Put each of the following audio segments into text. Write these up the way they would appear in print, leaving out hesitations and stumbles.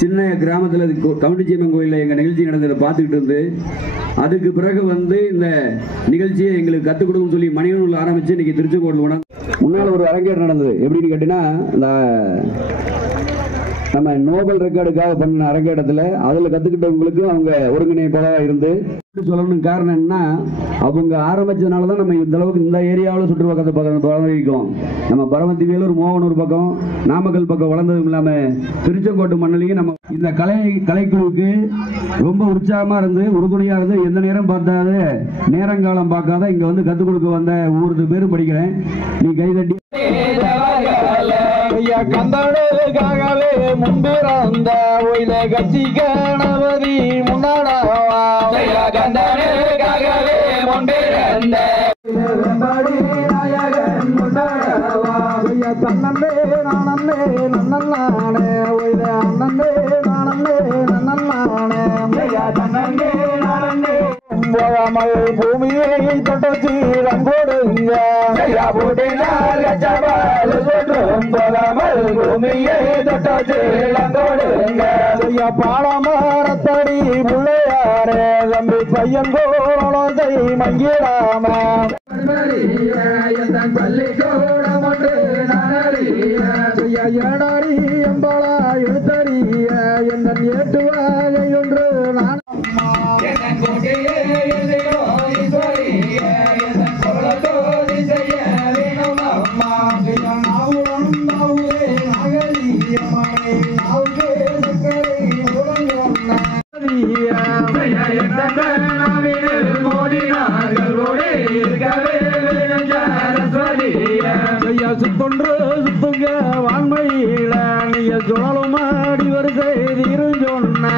சின்ன கிராமத்தில் கவுண்டிச்சியம்மன் கோயிலில் எங்கள் நிகழ்ச்சி நடந்ததை பார்த்துக்கிட்டு இருந்து அதுக்கு பிறகு இந்த நிகழ்ச்சியை எங்களுக்கு கற்றுக் கொடுக்குன்னு சொல்லி மணியனூரில் ஆரம்பித்து இன்னைக்கு திருச்செங்கோட்டில் முன்னால் ஒரு அரங்கேற்றம் நடந்தது. எப்படின்னு கேட்டீங்கன்னா இந்த நம்ம நோபல் ரெக்கார்டுக்காக பண்ண அரங்கேற்றத்தில் அதில் கற்றுக்கிட்டவங்களுக்கும் அவங்க ஒருங்கிணைப்பாளராக இருந்து சொல்லணும்னு காரணம் என்னன்னா அவங்க ஆரம்பிச்சதுனால தான் நம்ம இந்த அளவுக்கு இந்த ஏரியாவில் சுற்றுப்பக்கத்தை பராமரிக்கிறோம். நம்ம பரமத்தி வேலூர் மோகனூர் பக்கம் நாமக்கல் பக்கம் வளர்ந்ததும் இல்லாமல் திருச்செங்கோட்டு மண்ணிலையும் நம்ம இந்த கலைக்குழுவுக்கு ரொம்ப உற்சாகமாக இருந்து உறுதுணையாக இருந்து எந்த நேரம் பார்த்தாது நேரங்காலம் பார்க்காத இங்கே வந்து கற்றுக் கொடுக்க வந்த ஒவ்வொரு பேரும் படிக்கிறேன். நீ கைதட்டி கந்தனுக்காகவே முன்பிறந்த ஒயில கட்சி கணபதி முன்னாடவா கந்தனுக்காகவே முன்பிறந்த தன்னே நானே நன்னே ஒயில அண்ணே நானே நன்னே தன்னே நானே போகாமல் பூமியை தொட்டச்சு ரங்கோடுங்க போகாமல் பூமியை தொட்டச்சு ரங்கோடுங்க பாடமரத்தடி பிள்ளையாரே தம்பி பையங்கோளை மங்கிடாம ஏடாரி எம்பளா எழுத்தறிய என் ஏட்டுவாகை ஒன்று நான் சுத்தொன்று சுத்துங்க வான்மையில நீங்க சுழலும் அடி வரிசை தீரும் சொன்ன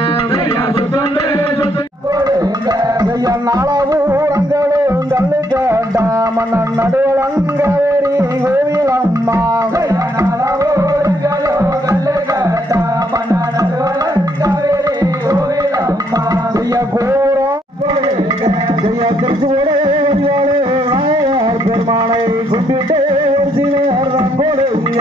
நாளூரங்களும் தள்ளு கேட்டா மன்னன் நடுவலங்கவேரி கோவிலம்மா பெருமானை கும்பிட்டு சிலர் கொடுங்க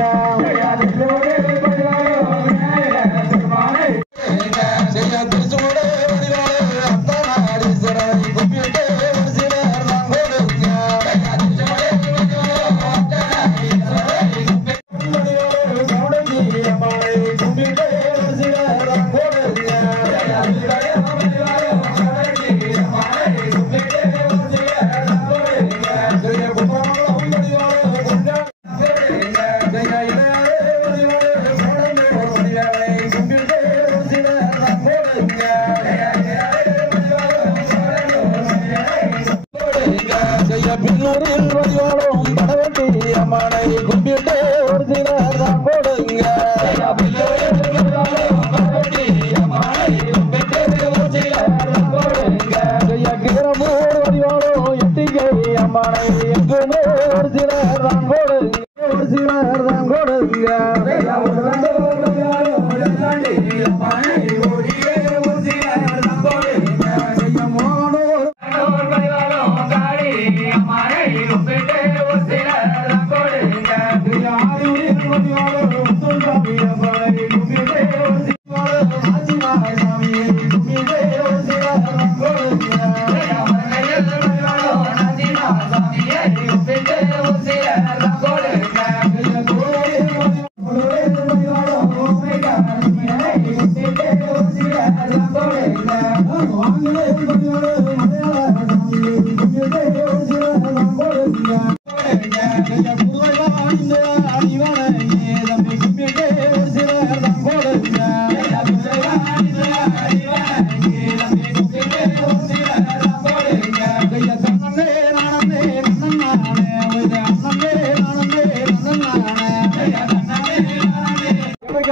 சிலர் தான் கொடுங்க ஒரு சிலர் தான் கொடுங்க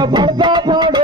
படுத்தா பாடு